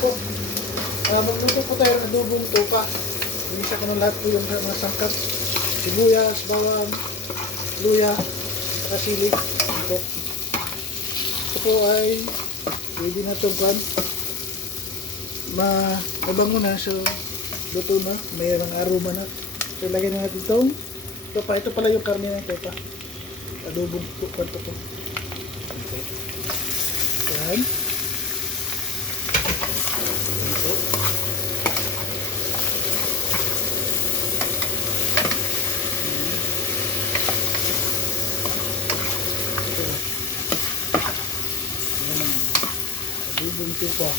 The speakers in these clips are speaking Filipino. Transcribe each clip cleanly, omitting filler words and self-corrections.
po. Magluto po tayo ng adobong tupa. Inisa ko na lahat po yung mga sangkap. Sibuyas, bawang, luya, saka sili. Ito. Ito po ay pwede na itong kan. Mabango na. So, luto na. Mayroong aroma na. So, lagyan na natin itong tupa. Ito pala yung karne ng tupa. Adobong tupa ito po. Okay. Yan. Ito. Adobong tupa.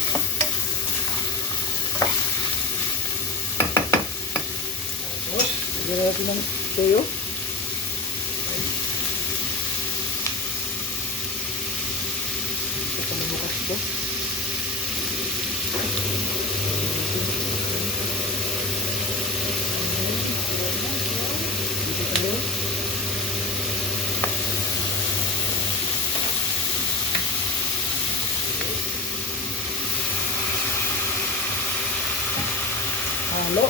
Tapos, lagyan natin ng toyo. Ito pala bukas ito. Dito tayo. Halo.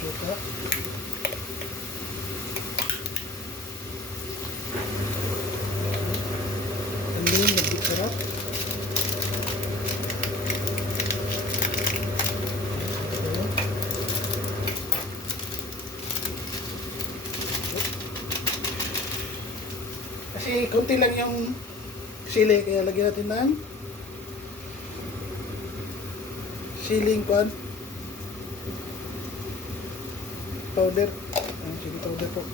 Suka. And then, nagdip sarap. Kasi konti lang yung sili, kaya lagyan natin ng siling pan powder. Chili powder po.